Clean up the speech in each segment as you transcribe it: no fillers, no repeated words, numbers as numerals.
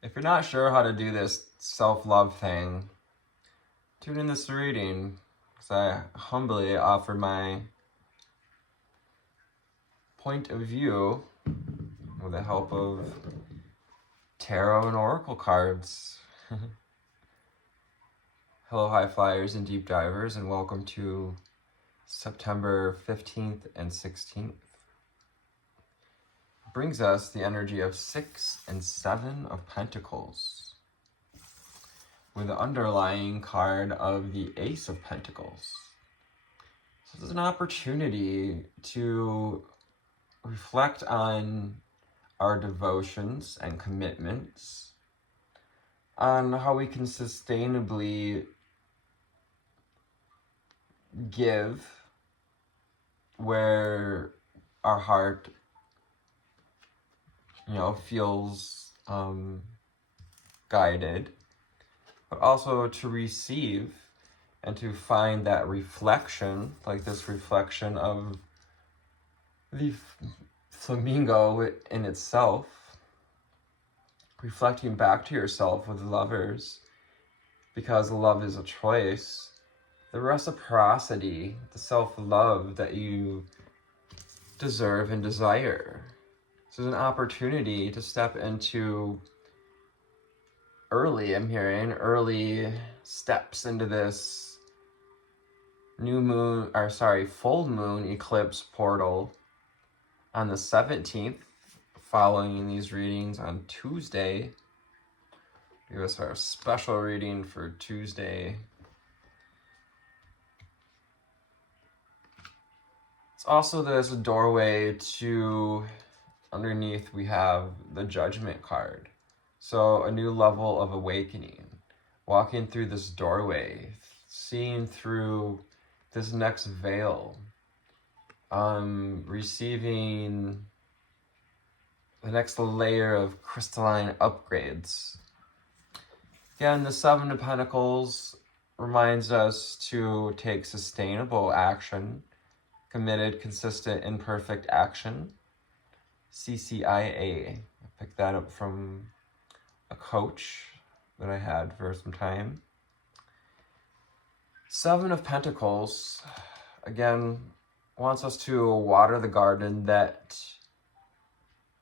If you're not sure how to do this self-love thing, tune in this reading, because I humbly offer my point of view with the help of tarot and oracle cards. Hello, high flyers and deep divers, and welcome to September 15th and 16th. Brings us the energy of 6 and 7 of Pentacles, with the underlying card of the Ace of Pentacles. So there's an opportunity to reflect on our devotions and commitments, on how we can sustainably give where our heart feels guided, but also to receive and to find that reflection, like this reflection of the flamingo in itself, reflecting back to yourself with lovers, because love is a choice, the reciprocity, the self-love that you deserve and desire. So there's an opportunity to step into early steps into this full moon eclipse portal on the 17th, following these readings on Tuesday. Give us our special reading for Tuesday. It's also this doorway to, underneath we have the Judgment card. So a new level of awakening, walking through this doorway, seeing through this next veil, receiving the next layer of crystalline upgrades. Again, the 7 of Pentacles reminds us to take sustainable action, committed, consistent, imperfect action. CCIA. I picked that up from a coach that I had for some time. 7 of Pentacles, again, wants us to water the garden,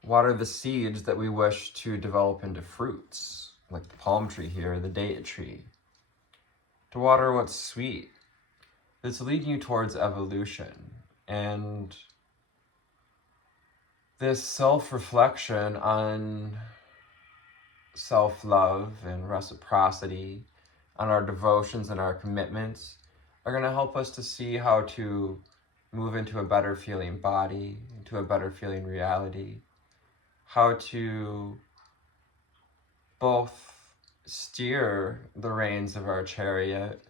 water the seeds that we wish to develop into fruits, like the palm tree here, the date tree. To water what's sweet. It's leading you towards evolution. And this self-reflection on self-love and reciprocity, on our devotions and our commitments, are going to help us to see how to move into a better feeling body, into a better feeling reality, how to both steer the reins of our chariot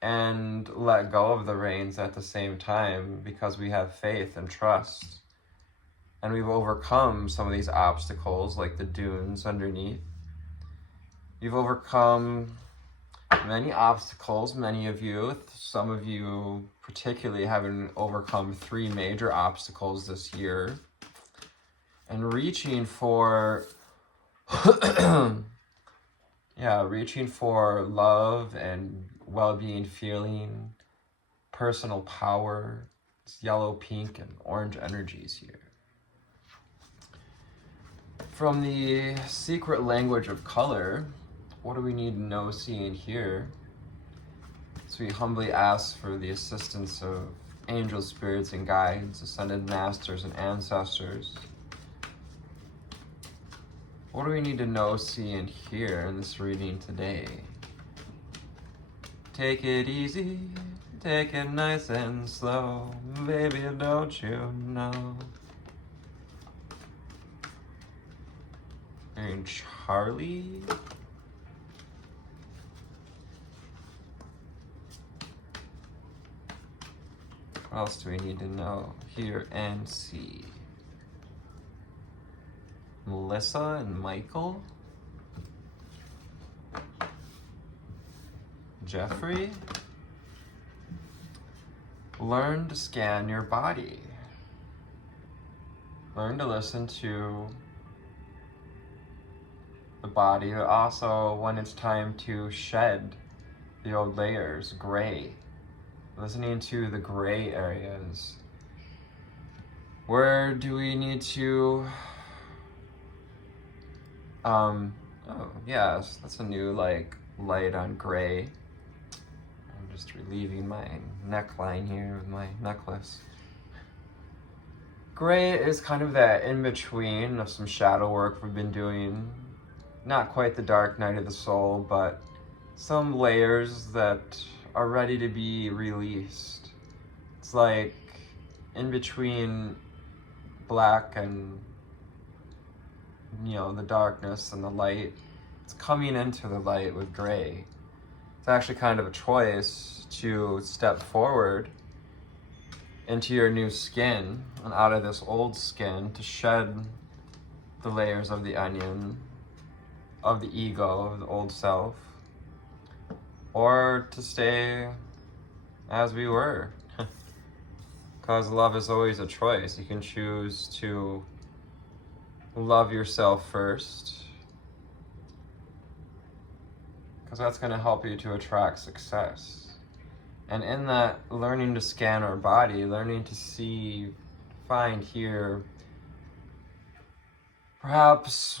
and let go of the reins at the same time, because we have faith and trust. And we've overcome some of these obstacles, like the dunes underneath. You've overcome many obstacles, many of you, some of you particularly having overcome 3 major obstacles this year, and reaching for reaching for love and well-being feeling, personal power. It's yellow, pink, and orange energies here. From the secret language of color, what do we need to know, see, and hear? So we humbly ask for the assistance of angels, spirits, and guides, ascended masters, and ancestors. What do we need to know, see, and hear in this reading today? Take it easy, take it nice and slow, baby, don't you know? And Charlie. What else do we need to know, hear, and see? Melissa and Michael. Jeffrey. Learn to scan your body. Learn to listen to the body, but also when it's time to shed the old layers, gray. Listening to the gray areas. Where do we need to, oh yes, that's a new like light on gray. I'm just relieving my neckline here with my necklace. Gray is kind of that in-between of some shadow work we've been doing. Not quite the dark night of the soul, but some layers that are ready to be released. It's like in between black and, you know, the darkness and the light. It's coming into the light with gray. It's actually kind of a choice to step forward into your new skin and out of this old skin, to shed the layers of the onion, of the ego, of the old self, or to stay as we were. Because love is always a choice. You can choose to love yourself first, because that's going to help you to attract success. And in that, learning to scan our body, learning to see, find, hear, perhaps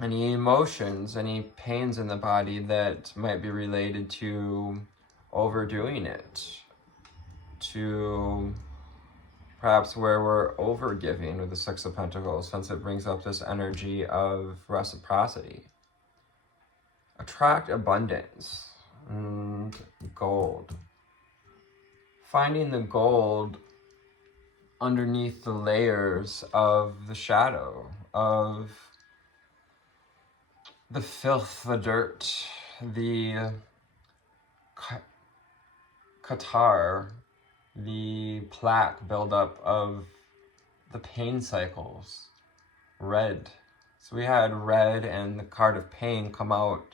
any emotions, any pains in the body that might be related to overdoing it, to perhaps where we're overgiving with the Six of Pentacles, since it brings up this energy of reciprocity. Attract abundance and gold. Finding the gold underneath the layers of the shadow, of the filth, the dirt, the catarrh, the plaque buildup of the pain cycles. Red. So we had red and the card of pain come out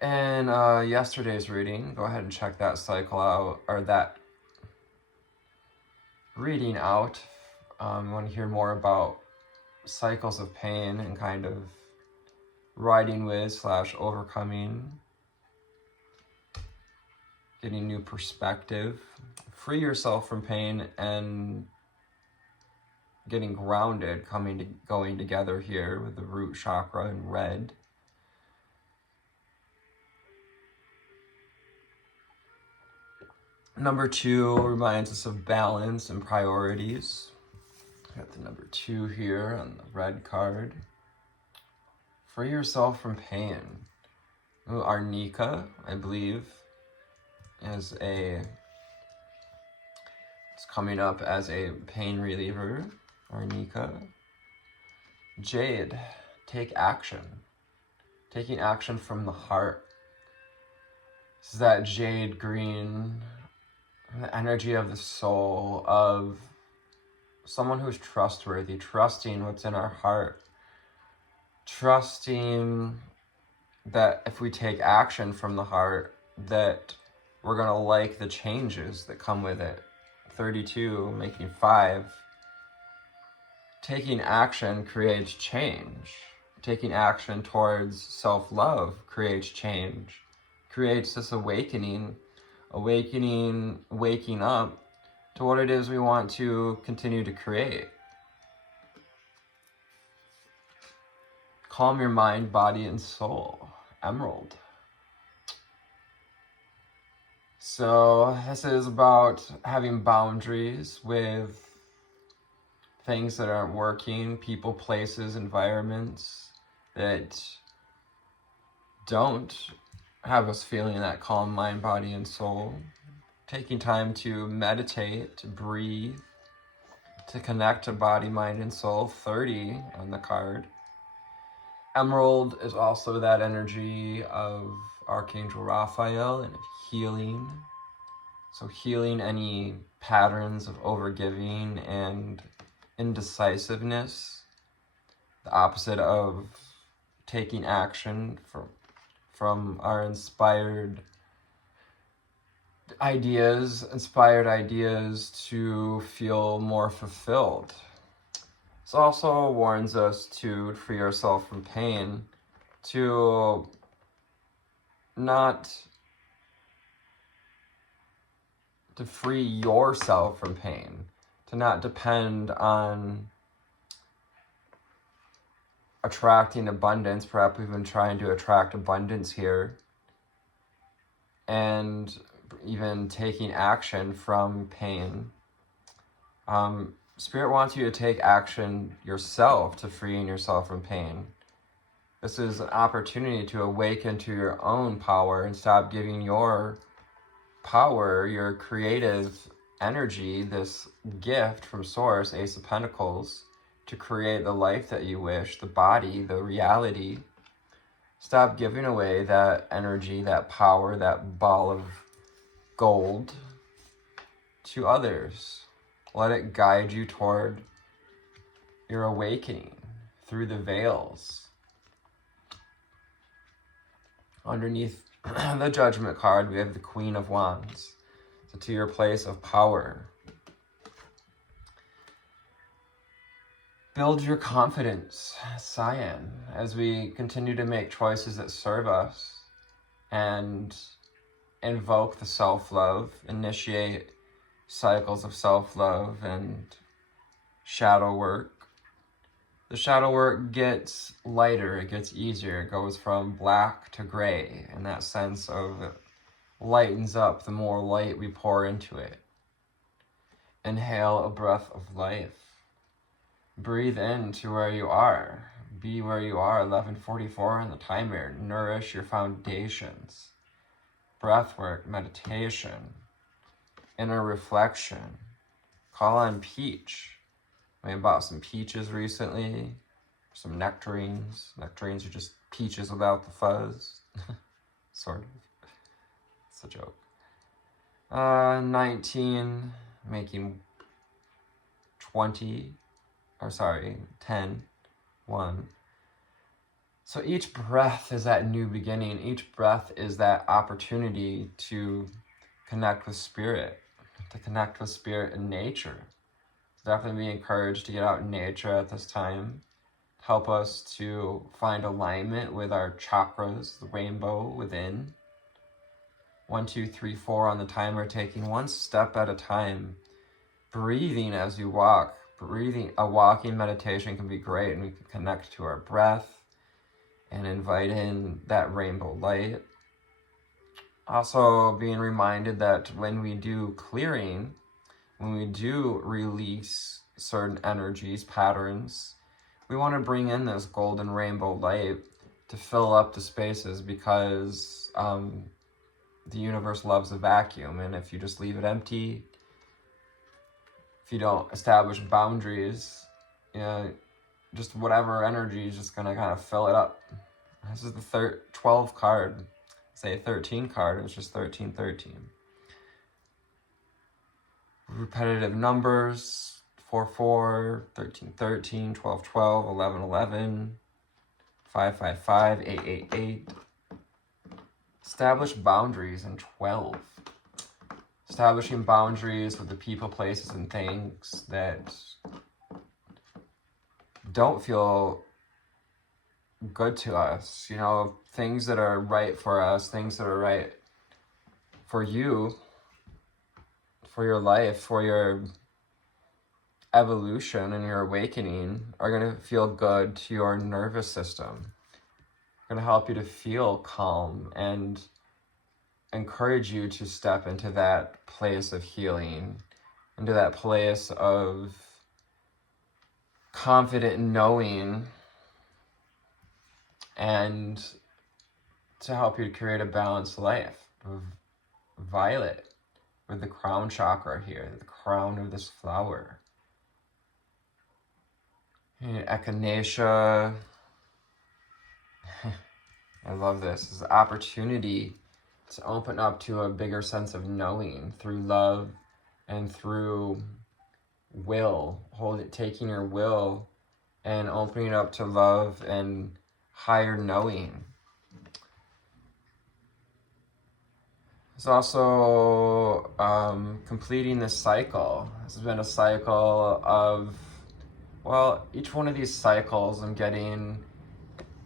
in yesterday's reading. Go ahead and check that cycle out, or that reading out. Want to hear more about cycles of pain and kind of riding with / overcoming, getting new perspective. Free yourself from pain and getting grounded, going together here with the root chakra in red. Number 2 reminds us of balance and priorities. Got the number 2 here on the red card. Free yourself from pain. Ooh, Arnica, I believe, it's coming up as a pain reliever. Arnica. Jade, take action. Taking action from the heart. This is that jade green, the energy of the soul, of someone who's trustworthy, trusting what's in our heart, trusting that if we take action from the heart, that we're going to like the changes that come with it. 32, making 5. Taking action creates change. Taking action towards self-love creates change, creates this awakening, waking up to what it is we want to continue to create. Calm your mind, body, and soul. Emerald. So this is about having boundaries with things that aren't working, people, places, environments that don't have us feeling that calm mind, body, and soul. Taking time to meditate, to breathe, to connect to body, mind, and soul. 30 on the card. Emerald is also that energy of Archangel Raphael and healing. So healing any patterns of overgiving and indecisiveness. The opposite of taking action from our inspired ideas to feel more fulfilled. This also warns us to free ourselves from pain, to free yourself from pain, to not depend on attracting abundance. Perhaps we've been trying to attract abundance here, and even taking action from pain. Spirit wants you to take action yourself to freeing yourself from pain. This is an opportunity to awaken to your own power and stop giving your power, your creative energy, this gift from Source, Ace of Pentacles, to create the life that you wish, the body, the reality. Stop giving away that energy, that power, that ball of gold to others. Let it guide you toward your awakening through the veils. Underneath the Judgment card, we have the Queen of Wands. So to your place of power. Build your confidence, Cyan, as we continue to make choices that serve us and invoke the self-love, initiate cycles of self-love and shadow work. The shadow work gets lighter, it gets easier. It goes from black to gray, and that sense of it lightens up the more light we pour into it. Inhale a breath of life. Breathe into where you are. Be where you are, 11:44 on the timer. Nourish your foundations. Breathwork, meditation, inner reflection. Call on peach. I bought some peaches recently, some nectarines. Nectarines are just peaches without the fuzz. Sort of. It's a joke. 19, making 20, or sorry, 10, 1. So each breath is that new beginning. Each breath is that opportunity to connect with spirit, and nature. Definitely be encouraged to get out in nature at this time. Help us to find alignment with our chakras, the rainbow within. 1, 2, 3, 4 on the timer, taking one step at a time. Breathing as you walk. A walking meditation can be great, and we can connect to our breath and invite in that rainbow light. Also being reminded that when we do clearing, when we do release certain energies, patterns, we want to bring in this golden rainbow light to fill up the spaces, because the universe loves a vacuum, and if you just leave it empty, if you don't establish boundaries, just whatever energy is just going to kind of fill it up. This is the 12 card. Say 13 card, it was just 1313. Repetitive numbers, 4, 13, 12, 11, 11, 5, 8. Establish boundaries in 12. Establishing boundaries with the people, places, and things that don't feel good to us. Things that are right for us, things that are right for you, for your life, for your evolution and your awakening, are going to feel good to your nervous system. Going to help you to feel calm and encourage you to step into that place of healing, into that place of confident knowing, and to help you to create a balanced life. Violet, with the crown chakra here, the crown of this flower. Echinacea. I love this. It's an opportunity to open up to a bigger sense of knowing through love and through will. Taking your will and opening up to love and higher knowing. It's also completing this cycle. This has been a cycle of Well, each one of these cycles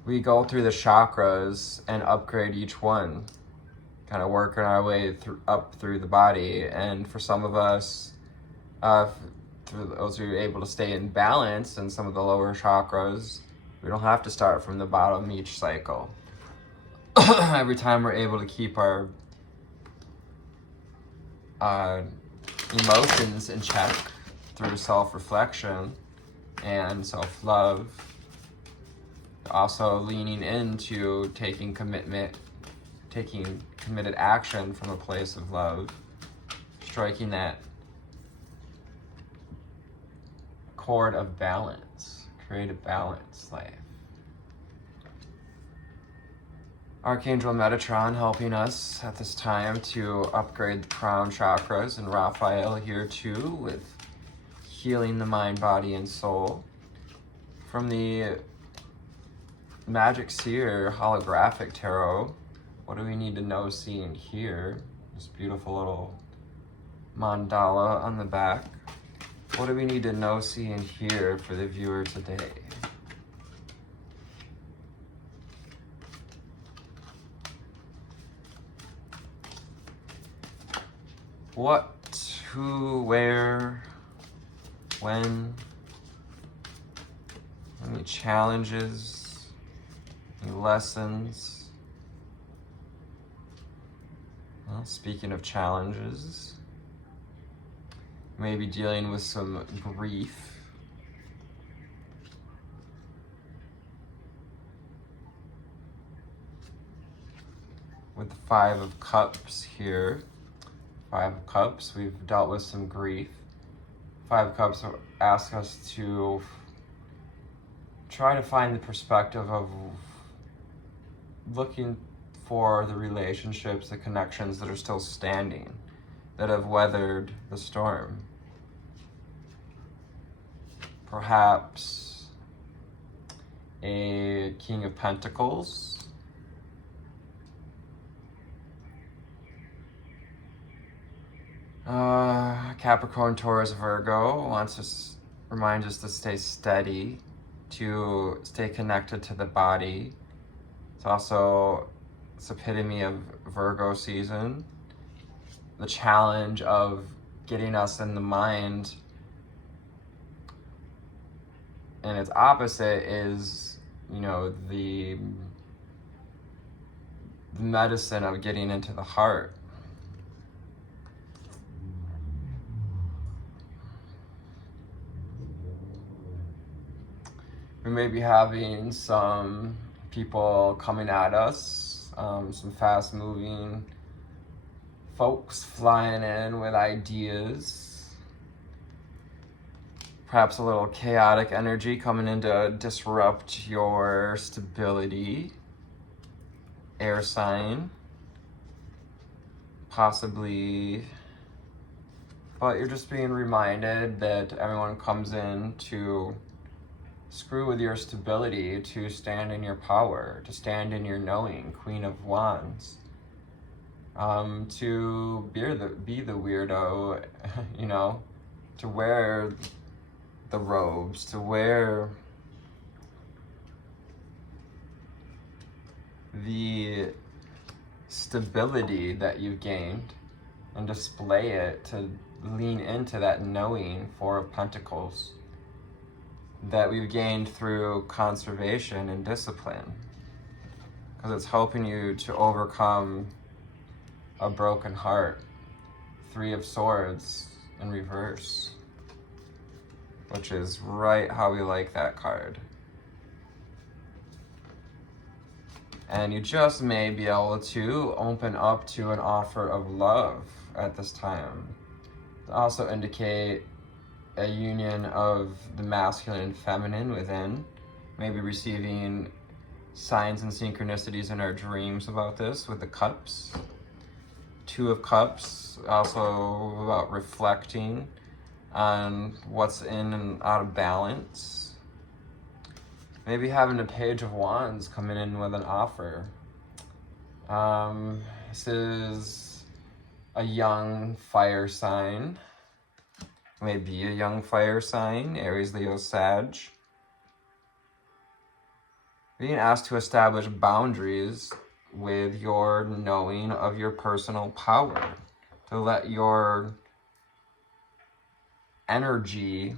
we go through the chakras and upgrade each one, kind of working our way up through the body. And for some of us, through those who are able to stay in balance in some of the lower chakras, we don't have to start from the bottom each cycle. Every time we're able to keep our emotions in check through self-reflection and self-love, also leaning into taking committed action from a place of love, striking that chord of balance, create a balanced life. Archangel Metatron helping us at this time to upgrade the crown chakras, and Raphael here too with healing the mind, body, and soul. From the Magic Seer holographic tarot, what do we need to know, see, and hear? This beautiful little mandala on the back. What do we need to know, see, and hear for the viewer today? What, who, where, when, any challenges, any lessons? Well, speaking of challenges, maybe dealing with some grief. With the Five of Cups here. Five of Cups, we've dealt with some grief. Five of Cups ask us to try to find the perspective of looking for the relationships, the connections that are still standing, that have weathered the storm. Perhaps a King of Pentacles, Capricorn, Taurus, Virgo reminds us to stay steady, to stay connected to the body. It's epitome of Virgo season. The challenge of getting us in the mind, and its opposite is, the medicine of getting into the heart. We may be having some people coming at us, some fast-moving folks flying in with ideas. Perhaps a little chaotic energy coming in to disrupt your stability. Air sign. Possibly. But you're just being reminded that everyone comes in to screw with your stability, to stand in your power, to stand in your knowing, Queen of Wands. To be the weirdo, to wear the robes, to wear the stability that you've gained and display it, to lean into that knowing, Four of Pentacles, that we've gained through conservation and discipline, because it's helping you to overcome a broken heart. Three of Swords in reverse, which is right how we like that card. And you just may be able to open up to an offer of love at this time. To also indicate a union of the masculine and feminine within, maybe receiving signs and synchronicities in our dreams about this with the Cups. Two of Cups, also about reflecting on what's in and out of balance. Maybe having a Page of Wands coming in with an offer. This is a young fire sign may be a young fire sign, Aries, Leo, Sag. Being asked to establish boundaries with your knowing of your personal power, to let your energy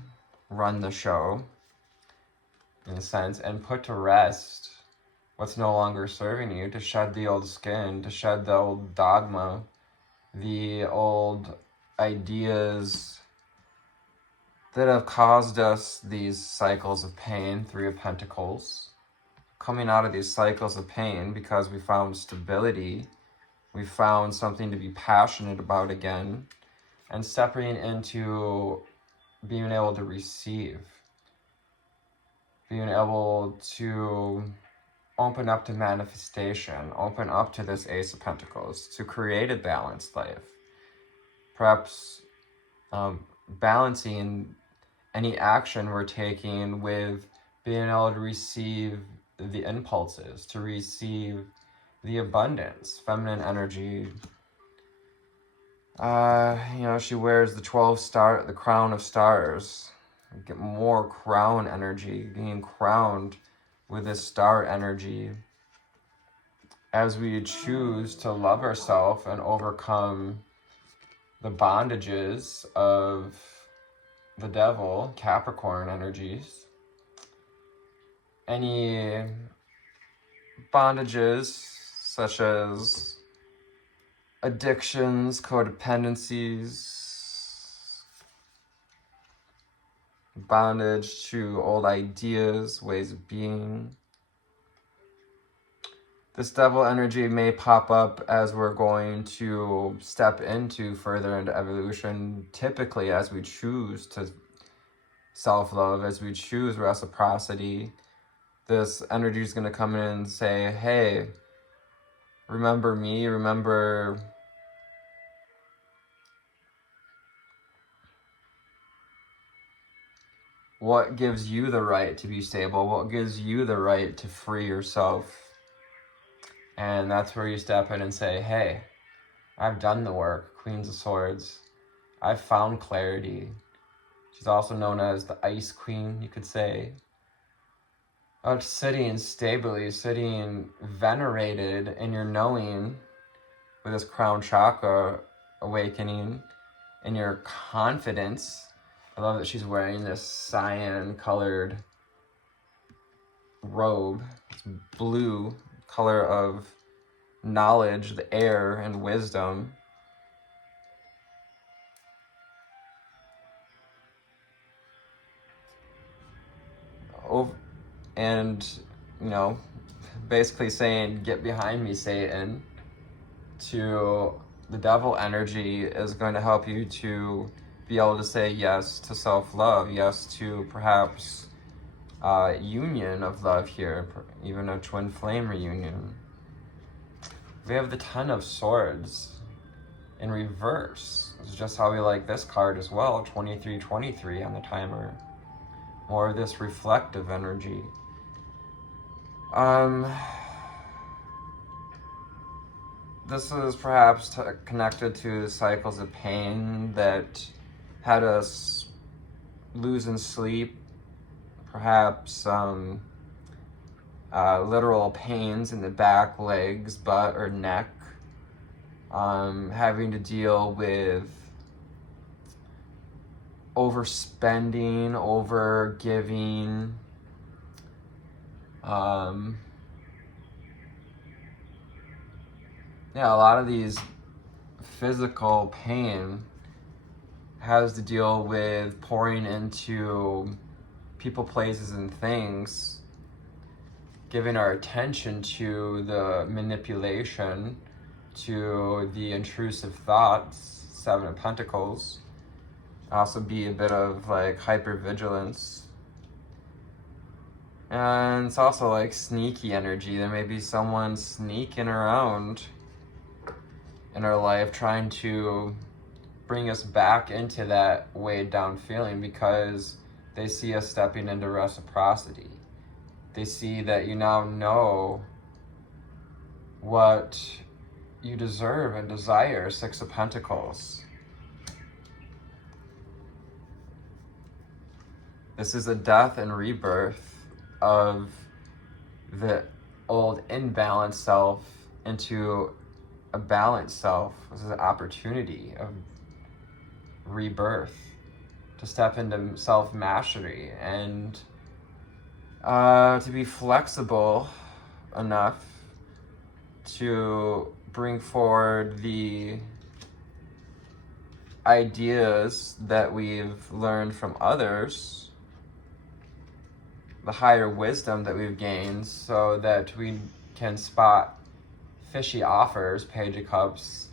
run the show, in a sense, and put to rest what's no longer serving you, to shed the old skin, to shed the old dogma, the old ideas that have caused us these cycles of pain. Three of Pentacles. Coming out of these cycles of pain because we found stability, we found something to be passionate about again, and stepping into being able to receive, being able to open up to manifestation, open up to this Ace of Pentacles, to create a balanced life. Perhaps balancing any action we're taking with being able to receive the impulses, to receive the abundance, feminine energy. She wears the the crown of stars. Get more crown energy, being crowned with this star energy as we choose to love ourselves and overcome the bondages of the devil, Capricorn energies. Any bondages such as addictions, codependencies, bondage to old ideas, ways of being. This devil energy may pop up as we're going to step further into evolution, typically as we choose to self-love, as we choose reciprocity. This energy is going to come in and say, hey, remember me, remember what gives you the right to be stable, what gives you the right to free yourself. And that's where you step in and say, hey, I've done the work, Queens of Swords. I've found clarity. She's also known as the Ice Queen, you could say. Sitting stably, sitting venerated in your knowing with this crown chakra awakening, in your confidence. I love that she's wearing this cyan colored robe. It's blue, color of knowledge, the air, and wisdom. And, basically saying, get behind me, Satan, to the devil energy is going to help you to be able to say yes to self-love, yes to perhaps union of love here, even a twin flame reunion. We have the Ten of Swords in reverse. It's just how we like this card as well, 2323 on the timer. More of this reflective energy. This is perhaps connected to the cycles of pain that had us losing sleep, perhaps literal pains in the back, legs, butt, or neck, having to deal with overspending, over giving, a lot of these physical pain has to deal with pouring into people, places, and things, giving our attention to the manipulation, to the intrusive thoughts, Seven of Pentacles. Also be a bit of like hypervigilance. And it's also like sneaky energy. There may be someone sneaking around in our life trying to bring us back into that weighed down feeling because they see us stepping into reciprocity. They see that you now know what you deserve and desire, Six of Pentacles. This is a death and rebirth of the old imbalanced self into a balanced self. This is an opportunity of rebirth, to step into self-mastery and to be flexible enough to bring forward the ideas that we've learned from others, the higher wisdom that we've gained, so that we can spot fishy offers. Page of Cups,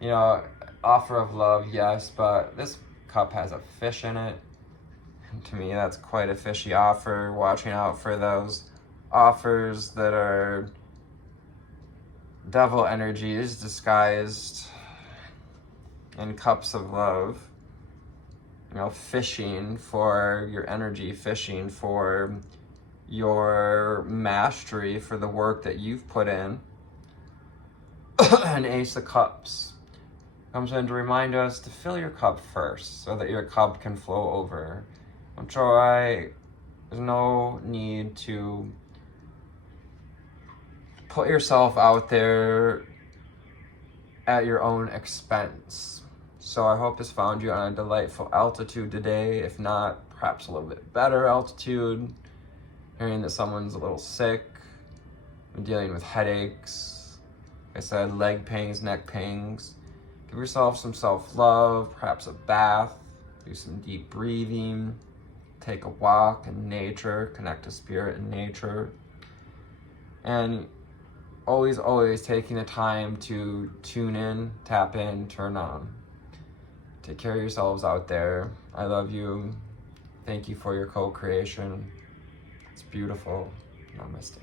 you know, offer of love, yes, but this cup has a fish in it. And to me, that's quite a fishy offer. Watching out for those offers that are devil energies disguised in cups of love. You know, fishing for your energy, fishing for your mastery, for the work that you've put in. An Ace of Cups comes in to remind us to fill your cup first so that your cup can flow over. Joy, there's no need to put yourself out there at your own expense. So I hope this found you on a delightful altitude today. If not, perhaps a little bit better altitude. Hearing that someone's a little sick, dealing with headaches, like I said, leg pains, neck pains. Give yourself some self-love, perhaps a bath, do some deep breathing, take a walk in nature, connect to spirit in nature. And always taking the time to tune in, tap in, turn on. Take care of yourselves out there. I love you. Thank you for your co-creation. It's beautiful. Namaste.